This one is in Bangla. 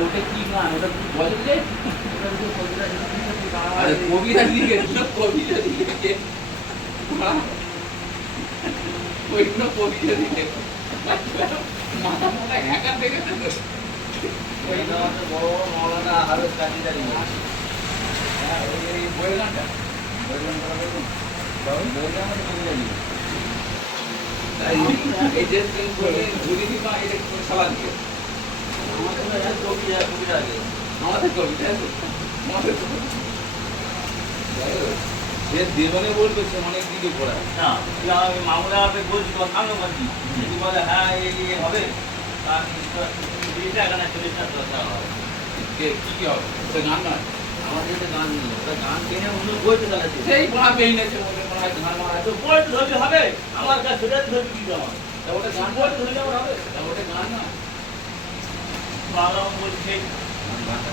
ওটা কি গান ওটা কি বললে আরে কবিতা লিখে কবিতা লিখে ওইগুলো কবিতা লিখে মাথা মোটা হ্যাকার দেখে ওই নামটা বড় বড় মৌলানা হারুস কাজী দাঁড়িয়ে হ্যাঁ ওই বইয়ের গানটা বইয়ের গানটা বলুন বইয়ের গানটা কবিতা লিখে এই যে বলে ঝুলি দিবা এটা সালা দিয়ে আমাদের কবিতা আগে আমাদের কবিতা আমাদের যে দেবনে বলবে সে অনেক দিকে পড়ায় না আমি মামুলা আপনি বলছি তো সামনে বলছি যদি বলে হ্যাঁ এই হবে তার এটা এখানে চল্লিশ টাকা দরকার হবে কি হবে ওটা গান নয় আমাদের এটা গান নেই ওটা গান কিনে অন্য বইতে চালাচ্ছে সেই ভাবেই না যে মনে হয় গান মারা তো বই ধরলে হবে আমার কাছে সেটা ধরবে কি আমার ওটা গান বই ধরলে আমার হবে ওটা গান না বাংলা বলছে গানটা